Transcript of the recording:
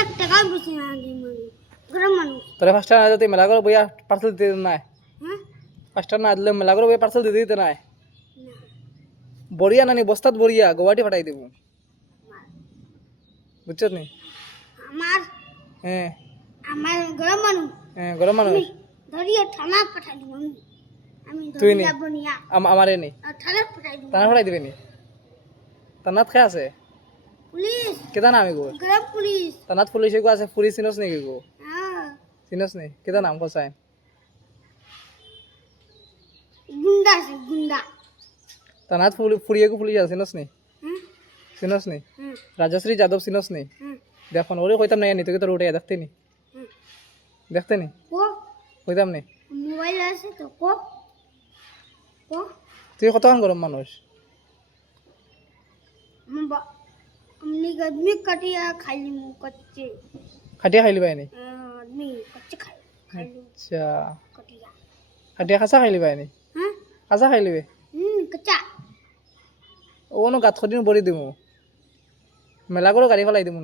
এক টাকা বেশি না দিই মানে গরম মানুষ তোরা 5 টাকা না দিতে মেলা করে বইয়া পার্সেল দিতে নাই হ্যাঁ 5 টাকা না দিলে মেলা করে বইয়া পার্সেল দিতে দিতে নাই না বড়িয়া নানি বস্তাত বড়িয়া গুয়াহাটি পাঠাই দেব বুঝছত নি আমার হ্যাঁ আমার গরম মানুষ হ্যাঁ গরম মানুষ ধরিয়ে থানা পাঠাই দিব আমি তুই ধরে নি যাব নিয়া আমারে নি থানা পাঠাই দিব তানা পাঠাই দিবে নি তানাত খাই আছে পুলিশ কেতা নাম গো গরম পুলিশ তানাত পুলিশ গো আছে পুলিশ চিনস নি গো হ্যাঁ চিনস নি কেতা নাম কসাই গুন্ডা আছে গুন্ডা তানাত ফুরিয়ে গো পুলিশ আছে চিনস নি হ্যাঁ চিনস নি হ্যাঁ রাজশ্রী যাদব চিনস নি হ্যাঁ দেখুন ওরে কইতাম না নি তোকে তোর উঠে দেখতে নি হ্যাঁ দেখতে নি কো কইতাম নি মোবাইল আছে তো কো কো তুই কতক্ষণ গরম মানুষ हमने आदमी कटिया खाली मुंह कच्चे খাটিয়া খাইলি পাই নি आदमी कच्चे खाली আচ্ছা कटिया খাটিয়া খাসা খাইলি পাই নি हाँ খাসা খাইলি বে कच्चा ওনো গাত খদিন বড়ি দিমু মেলা করে গাড়ি ফেলাই দিমু